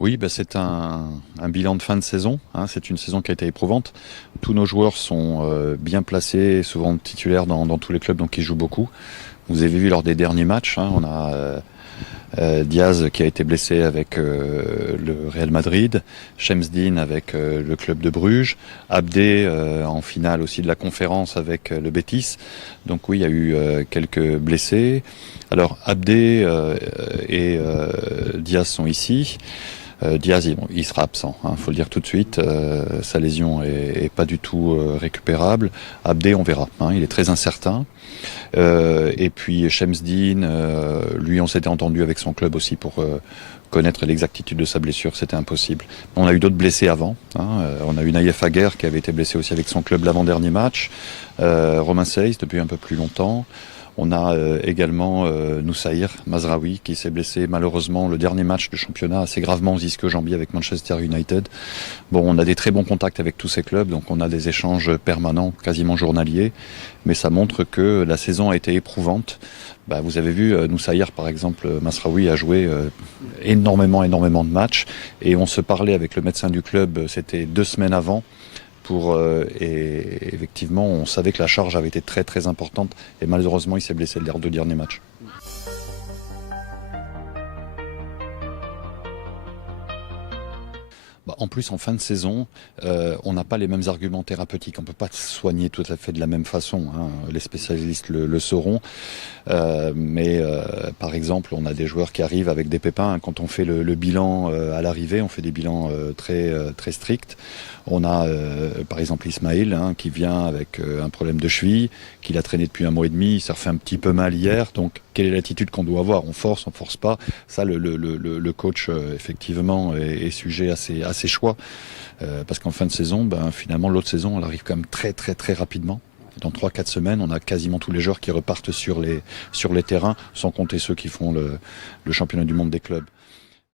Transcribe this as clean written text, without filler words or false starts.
Oui, c'est un bilan de fin de saison, hein. C'est une saison qui a été éprouvante. Tous nos joueurs sont bien placés, souvent titulaires dans tous les clubs, donc ils jouent beaucoup. Vous avez vu lors des derniers matchs, hein, on a Diaz qui a été blessé avec le Real Madrid, Shemsdine avec le club de Bruges, Abdé en finale aussi de la conférence avec le Betis. Donc oui, il y a eu quelques blessés. Alors Abdé et Diaz sont ici. Diaz, il sera absent, hein, faut le dire tout de suite. Sa lésion est pas du tout récupérable. Abdé, on verra, hein, il est très incertain. Et puis Shemsdine, lui, on s'était entendu avec son club aussi pour connaître l'exactitude de sa blessure, c'était impossible. On a eu d'autres blessés avant, hein. On a eu Naïef Aguer qui avait été blessé aussi avec son club l'avant-dernier match. Romain Seyss depuis un peu plus longtemps. On a également Noussaïr Mazraoui qui s'est blessé malheureusement le dernier match de championnat assez gravement aux ischio-jambiers avec Manchester United. Bon, on a des très bons contacts avec tous ces clubs, donc on a des échanges permanents, quasiment journaliers, mais ça montre que la saison a été éprouvante. Vous avez vu, Noussaïr par exemple, Mazraoui a joué énormément de matchs, et on se parlait avec le médecin du club, c'était 2 semaines avant, et effectivement, on savait que la charge avait été très très importante et malheureusement, il s'est blessé les 2 derniers matchs. En plus, en fin de saison, on n'a pas les mêmes arguments thérapeutiques. On ne peut pas soigner tout à fait de la même façon, hein. Les spécialistes le sauront. Mais par exemple, on a des joueurs qui arrivent avec des pépins. Quand on fait le bilan à l'arrivée, on fait des bilans très stricts. On a par exemple Ismaël, hein, qui vient avec un problème de cheville, qu'il a traîné depuis 1 mois et demi. Il s'est refait un petit peu mal hier. Donc, quelle est l'attitude qu'on doit avoir? On force pas? Ça, le coach, effectivement, est sujet à ses choix. Parce qu'en fin de saison, finalement, l'autre saison, elle arrive quand même très rapidement. Dans 3-4 semaines, on a quasiment tous les joueurs qui repartent sur les terrains, sans compter ceux qui font le championnat du monde des clubs.